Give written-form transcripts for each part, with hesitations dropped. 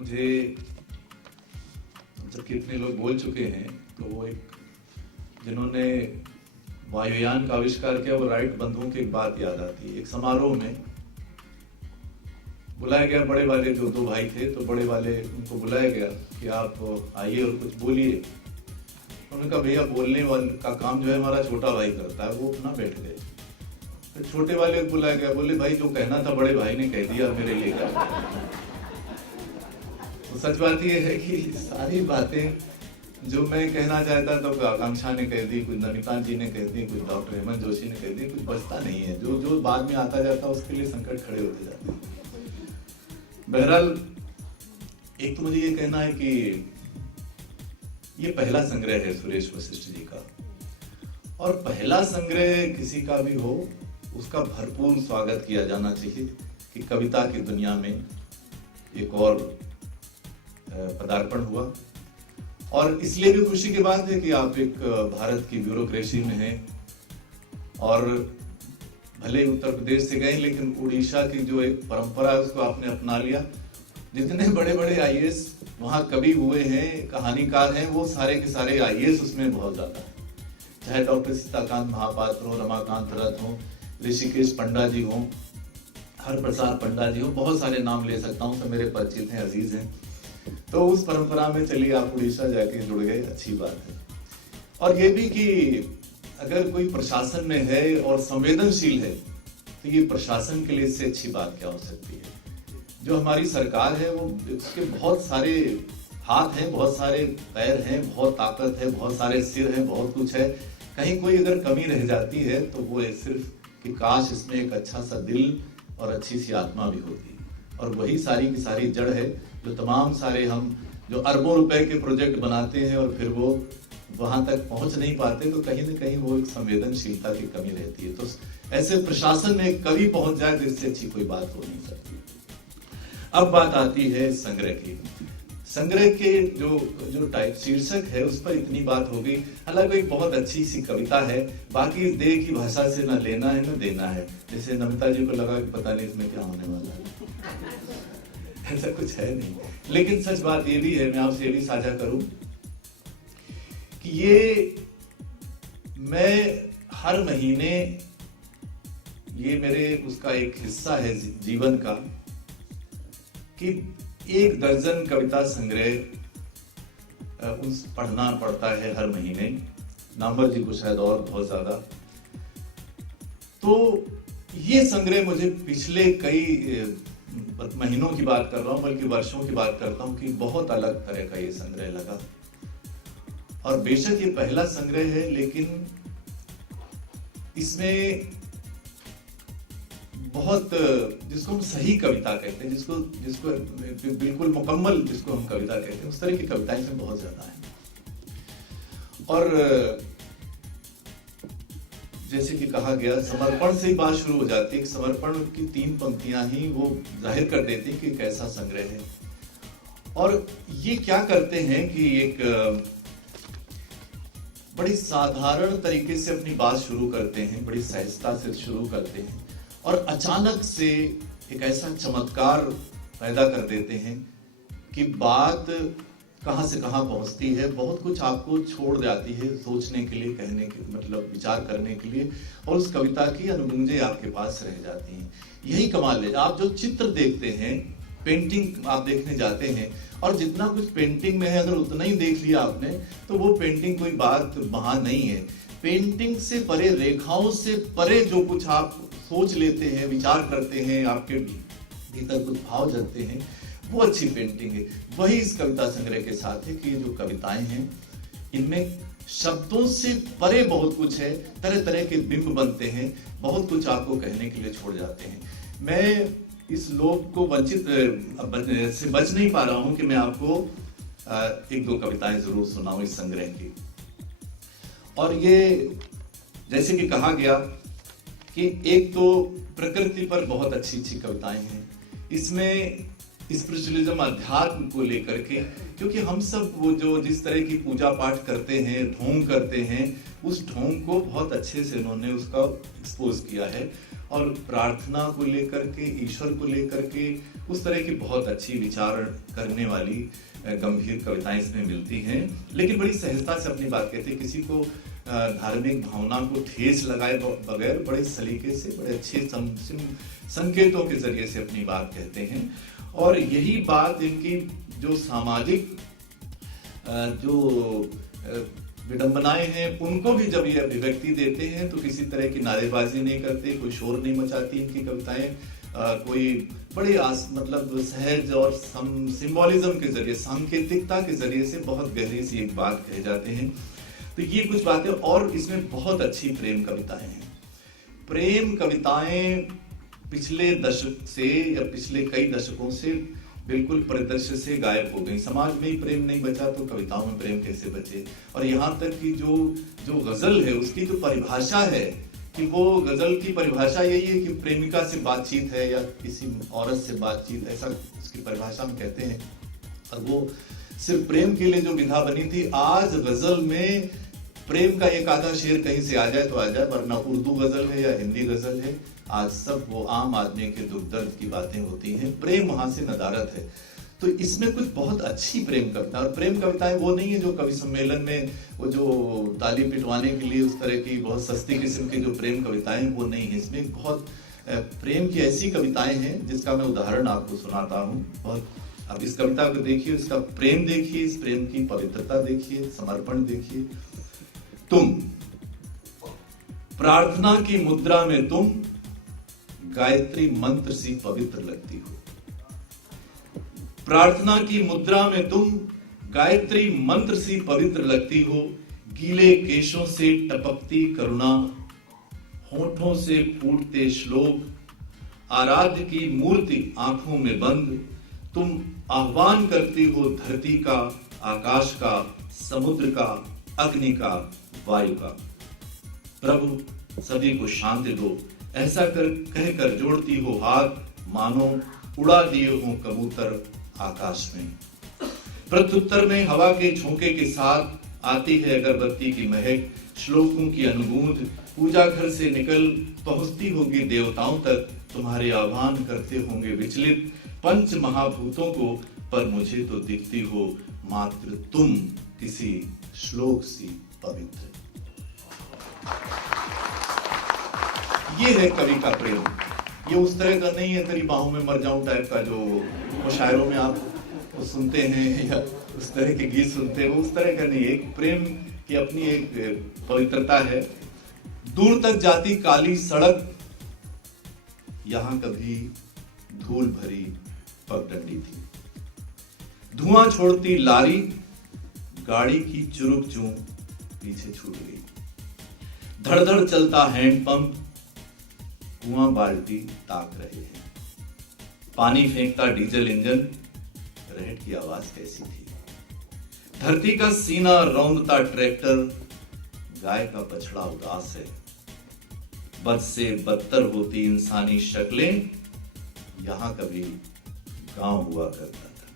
मुझे जब कितने लोग बोल चुके हैं तो वो एक जिन्होंने वायुयान का आविष्कार किया वो राइट बंधुओं की एक बात याद आती है। एक समारोह में बुलाया गया बड़े वाले, जो दो भाई थे तो बड़े वाले उनको बुलाया गया कि आप आइए और कुछ बोलिए। उन्होंने कहा भैया बोलने वाले का काम जो है हमारा छोटा भाई करता है। वो अपना बैठ गए। फिर छोटे वाले को बुलाया गया, बोले भाई जो कहना था बड़े भाई ने कह दिया, मेरे लिए क्या। तो सच बात ये है कि सारी बातें जो मैं कहना चाहता था तो आकांक्षा ने कह दी, कुछ नमिता जी ने कह दी, कुछ डॉक्टर हेमंत जोशी ने कह दी, कुछ बचता नहीं है। जो जो बाद में आता जाता उसके लिए संकट खड़े होते जाते हैं। बहरहाल एक तो मुझे ये कहना है कि ये पहला संग्रह है सुरेश वशिष्ठ जी का, और पहला संग्रह किसी का भी हो उसका भरपूर स्वागत किया जाना चाहिए कि कविता की दुनिया में एक और पदार्पण हुआ। और इसलिए भी खुशी की बात है कि आप एक भारत की ब्यूरोक्रेसी में हैं और भले उत्तर प्रदेश से गए लेकिन उड़ीसा की जो एक परंपरा है उसको आपने अपना लिया। जितने बड़े बड़े आईएएस वहाँ कवि हुए हैं, कहानीकार हैं, वो सारे के सारे आईएएस उसमें बहुत ज्यादा है। चाहे डॉक्टर सीताकांत महापात्र हो, रमाकांत रथ हो, ऋषिकेश पंडा जी हो, हरप्रसाद पंडा जी हो, बहुत सारे नाम ले सकता हूँ, सब मेरे परिचित हैं, अजीज हैं। तो उस परंपरा में चलिए आप उड़ीसा जाके जुड़ गए, अच्छी बात है। और ये भी कि अगर कोई प्रशासन में है और संवेदनशील है तो ये प्रशासन के लिए इससे अच्छी बात क्या हो सकती है। जो हमारी सरकार है वो उसके बहुत सारे हाथ हैं, बहुत सारे पैर हैं, बहुत ताकत है, बहुत सारे सिर हैं, बहुत कुछ है। कहीं कोई अगर कमी रह जाती है तो वो सिर्फ कि काश इसमें एक अच्छा सा दिल और अच्छी सी आत्मा भी होती, और वही सारी की सारी जड़ है। जो तमाम सारे हम जो अरबों रुपए के प्रोजेक्ट बनाते हैं और फिर वो वहां तक पहुंच नहीं पाते, तो कहीं ना कहीं वो एक संवेदनशीलता की कमी रहती है। तो ऐसे प्रशासन में कभी पहुंच जाए तो इससे अच्छी कोई बात हो नहीं सकती। अब बात आती है संग्रह की। संग्रह के जो टाइप शीर्षक है उस पर इतनी बात हो गई। हालांकि एक बहुत अच्छी सी कविता है, बाकी देह की भाषा से न लेना है न देना है। जैसे नमिता जी को लगा कि पता नहीं इसमें क्या होने वाला है, ऐसा कुछ है नहीं। लेकिन सच बात ये भी है, मैं आपसे ये भी साझा करूं कि ये मैं हर महीने, ये मेरे उसका एक हिस्सा है जीवन का, कि 1 दर्जन कविता संग्रह उस पढ़ना पड़ता है हर महीने। नामवर जी को शायद और बहुत ज्यादा। तो ये संग्रह मुझे पिछले कई महीनों की बात कर रहा हूं, बल्कि वर्षों की बात करता हूं, कि बहुत अलग तरह का ये संग्रह लगा। और बेशक ये पहला संग्रह है, लेकिन इसमें बहुत, जिसको हम सही कविता कहते हैं, जिसको बिल्कुल मुकम्मल जिसको हम कविता कहते हैं, उस तरह की कविताएं इसमें बहुत ज्यादा है। और जैसे कि कहा गया, समर्पण से ही बात शुरू हो जाती है। समर्पण की 3 पंक्तियां ही वो जाहिर कर देती कि कैसा संग्रह है। और ये क्या करते हैं कि एक बड़ी साधारण तरीके से अपनी बात शुरू करते हैं, बड़ी सहजता से शुरू करते हैं, और अचानक से एक ऐसा चमत्कार पैदा कर देते हैं कि बात कहां से कहां पहुंचती है। बहुत कुछ आपको छोड़ जाती है सोचने के लिए, कहने के मतलब विचार करने के लिए, और उस कविता की अनुगूंजें आपके पास रह जाती हैं। यही कमाल है। आप जो चित्र देखते हैं, पेंटिंग आप देखने जाते हैं, और जितना कुछ पेंटिंग में है अगर उतना ही देख लिया आपने तो वो पेंटिंग कोई बात वहां नहीं है। पेंटिंग से परे, रेखाओं से परे जो कुछ आप सोच लेते हैं, विचार करते हैं, आपके भीतर कुछ भाव जगते हैं, वो अच्छी पेंटिंग है। वही इस कविता संग्रह के साथ है कि जो कविताएं हैं इनमें शब्दों से परे बहुत कुछ है, तरह तरह के बिंब बनते हैं, बहुत कुछ आपको कहने के लिए छोड़ जाते हैं। मैं इस लोभ को वंचित से बच नहीं पा रहा हूं कि मैं आपको 1-2 कविताएं जरूर सुनाऊं इस संग्रह की। और ये जैसे कि कहा गया कि एक तो प्रकृति पर बहुत अच्छी अच्छी कविताएं हैं। इसमें स्पिरिचुअलिज्म, अध्यात्म को लेकर के, क्योंकि हम सब वो जो जिस तरह की पूजा पाठ करते हैं, ढोंग करते हैं, उस ढोंग को बहुत अच्छे से उन्होंने उसका एक्सपोज किया है। और प्रार्थना को लेकर के, ईश्वर को लेकर के उस तरह की बहुत अच्छी विचार करने वाली गंभीर कविताएं इसमें मिलती हैं, लेकिन बड़ी सहजता से अपनी बात कहते हैं। किसी को धार्मिक भावना को ठेस लगाए बगैर बड़े सलीके से, बड़े अच्छे संकेतों के जरिए से अपनी बात कहते हैं। और यही बात इनकी जो सामाजिक जो विडंबनाएं हैं उनको भी जब ये अभिव्यक्ति देते हैं तो किसी तरह की नारेबाजी नहीं करते, कोई शोर नहीं मचाती इनकी कविताएं। कोई बड़े मतलब सहज और सिंबोलिज्म के जरिए, सांकेतिकता के जरिए से बहुत गहरी सी एक बात कहे जाते हैं। तो ये कुछ बातें, और इसमें बहुत अच्छी प्रेम कविताएं हैं। प्रेम कविताएं पिछले दशक से या पिछले कई दशकों से बिल्कुल परिदृश्य से गायब हो गई। समाज में ही प्रेम नहीं बचा तो कविताओं में प्रेम कैसे बचे। और यहाँ तक कि जो गजल है उसकी जो परिभाषा है कि वो गजल की परिभाषा यही है कि प्रेमिका से बातचीत है या किसी औरत से बातचीत, ऐसा उसकी परिभाषा हम कहते हैं। और वो सिर्फ प्रेम के लिए जो विधा बनी थी, आज गजल में प्रेम का एक आधा शेर कहीं से आ जाए तो आ जाए, वरना उर्दू गजल है या हिंदी गजल है, आज सब वो आम आदमी के दुख दर्द की बातें होती हैं। प्रेम वहां से नदारत है। तो इसमें कुछ बहुत अच्छी प्रेम कविता, और प्रेम कविताएं वो नहीं है जो कवि सम्मेलन में वो जो ताली पिटवाने के लिए उस तरह की बहुत सस्ती किस्म की जो प्रेम कविताएं, वो नहीं है। इसमें बहुत प्रेम की ऐसी कविताएं हैं जिसका मैं उदाहरण आपको सुनाता हूँ। और अब इस कविता को देखिए, इसका प्रेम देखिए, इस प्रेम की पवित्रता देखिए, समर्पण देखिए। तुम प्रार्थना की मुद्रा में तुम गायत्री मंत्र सी पवित्र लगती हो। प्रार्थना की मुद्रा में तुम गायत्री मंत्र सी पवित्र लगती हो। गीले केशों से टपकती करुणा, होठों से फूटते श्लोक, आराध्य की मूर्ति आंखों में बंद। तुम आह्वान करती हो धरती का, आकाश का, समुद्र का, अग्नि का, वायु का। प्रभु सभी को शांति दो, ऐसा कहकर जोड़ती हो हाथ, मानो उड़ा दिए हो कबूतर आकाश में। प्रत्युत्तर में हवा के झोंके के साथ आती है अगरबत्ती की महक, श्लोकों की अनुगूंज पूजा घर से निकल पहुंचती होगी देवताओं तक। तुम्हारे आह्वान करते होंगे विचलित पंच महाभूतों को, पर मुझे तो दिखती हो मात्र तुम किसी श्लोक सी पवित्र। ये है कवि का प्रेम। ये उस तरह का नहीं है तेरी बाहों में मर जाऊं टाइप का जो मुशायरों में आप सुनते हैं या उस तरह के गीत सुनते हैं, वो उस तरह का नहीं। एक प्रेम की अपनी एक पवित्रता है। दूर तक जाती काली सड़क, यहां कभी धूल भरी पगडंडी थी। धुआं छोड़ती लारी, गाड़ी की चुरुक चूं पीछे छूट गई। धड़धड़ चलता हैंडपंप, कुआं बाल्टी ताक रहे हैं। पानी फेंकता डीजल इंजन, रहट की आवाज कैसी थी। धरती का सीना रौंदता ट्रैक्टर, गाय का बछड़ा उदास है। बद से बदतर होती इंसानी शक्लें, यहां कभी गांव हुआ करता था।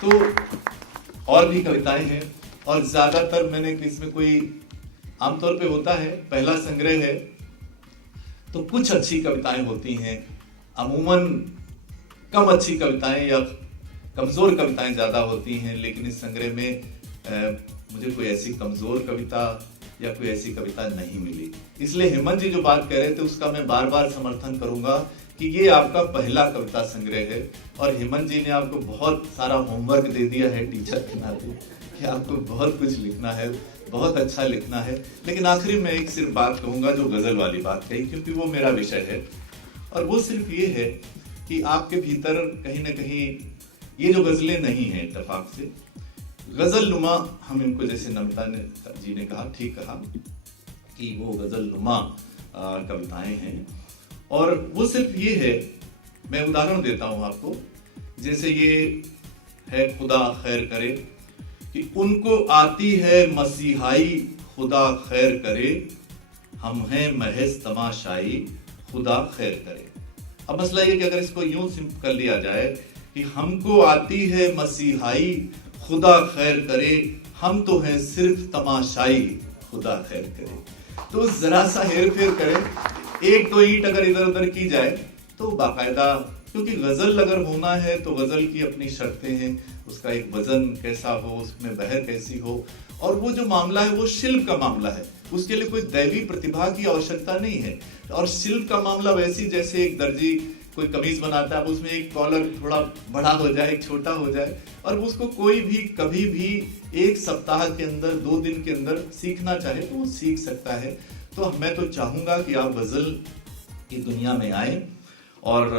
तो और भी कविताएं हैं, और ज्यादातर मैंने इसमें कोई आमतौर पे होता है, पहला संग्रह है तो कुछ अच्छी कविताएं होती हैं। अमूमन कम अच्छी कविताएं या कमजोर कविताएं ज्यादा होती हैं, लेकिन इस संग्रह में मुझे कोई ऐसी कमजोर कविता या कोई ऐसी कविता नहीं मिली। इसलिए हेमंत जी जो बात कह रहे थे उसका मैं बार बार समर्थन करूंगा कि ये आपका पहला कविता संग्रह है, और हेमंत जी ने आपको बहुत सारा होमवर्क दे दिया है टीचर के नाते कि आपको बहुत कुछ लिखना है, बहुत अच्छा लिखना है। लेकिन आखिरी में एक सिर्फ बात कहूंगा जो गजल वाली बात कही, क्योंकि वो मेरा विषय है। और वो सिर्फ ये है कि आपके भीतर कहीं ना कहीं ये जो गजलें नहीं हैं, इत्तेफाक से गजल नुमा, हम इनको जैसे नमिता जी ने कहा, ठीक कहा कि वो गजल नुमा कविताएं हैं। और वो सिर्फ ये है, मैं उदाहरण देता हूं आपको, जैसे ये है खुदा खैर करे कि उनको आती है मसीहाई, खुदा खैर करे, हम हैं महज तमाशाई, खुदा खैर करे। अब मसला ये कि अगर इसको यूं कर लिया जाए कि हमको आती है मसीहाई, खुदा खैर करे, हम तो हैं सिर्फ तमाशाई, खुदा खैर करे। तो जरा सा हेर फेर करे, एक तो ईंट अगर इधर उधर की जाए तो बाकायदा, क्योंकि गजल अगर होना है तो गजल की अपनी शर्तें हैं, उसका एक वजन कैसा हो, उसमें बहर कैसी हो, और वो जो मामला है वो शिल्प का मामला है, उसके लिए कोई दैवी प्रतिभा की आवश्यकता नहीं है। और शिल्प का मामला वैसी जैसे एक दर्जी कोई कमीज बनाता है, उसमें एक कॉलर थोड़ा बड़ा हो जाए, एक छोटा हो जाए, और उसको कोई भी कभी भी एक सप्ताह के अंदर, 2 दिन के अंदर सीखना चाहे तो वो सीख सकता है। तो मैं तो चाहूंगा कि आप गजल की दुनिया में आए, और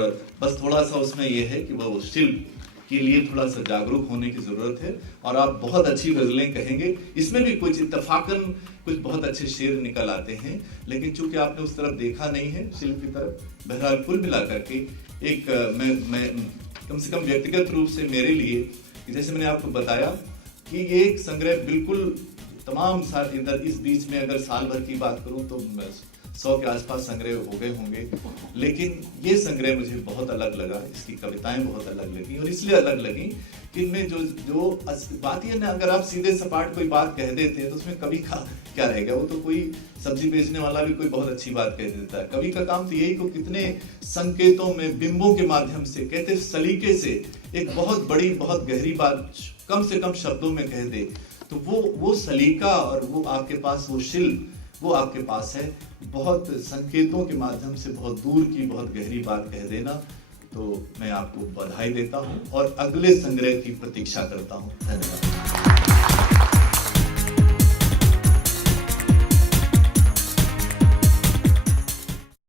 बस थोड़ा सा उसमें यह है कि वो शिल्प के लिए थोड़ा सा जागरूक होने की जरूरत है, और आप बहुत अच्छी गजलें कहेंगे। इसमें भी कुछ इत्तेफाकन कुछ बहुत अच्छे शेर निकल आते हैं, लेकिन चूंकि आपने उस तरफ देखा नहीं है, शिल्प की तरफ। बहरहाल कुल मिला करके एक मैं कम से कम व्यक्तिगत रूप से मेरे लिए, जैसे मैंने आपको बताया कि ये एक संग्रह बिल्कुल तमाम साल, इधर इस बीच में अगर साल भर की बात करूं तो 100 के आसपास संग्रह हो गए होंगे, लेकिन ये संग्रह मुझे बहुत अलग लगा, इसकी कविताएं बहुत अलग लगी, और इसलिए अलग लगी कि इनमें जो बात ये ना, अगर आप सीधे सपाट कोई बात कह देते हैं तो उसमें कवि का क्या रहेगा। वो तो कोई सब्जी बेचने वाला भी कोई बहुत अच्छी बात कह देता है, कवि का काम तो यही को कितने संकेतों में, बिंबों के माध्यम से, कहते सलीके से एक बहुत बड़ी, बहुत गहरी बात कम से कम शब्दों में कह दे। तो वो सलीका और वो आपके पास वो शिल्प वो आपके पास है, बहुत संकेतों के माध्यम से बहुत दूर की बहुत गहरी बात कह देना। तो मैं आपको बधाई देता हूं और अगले संग्रह की प्रतीक्षा करता हूं। धन्यवाद।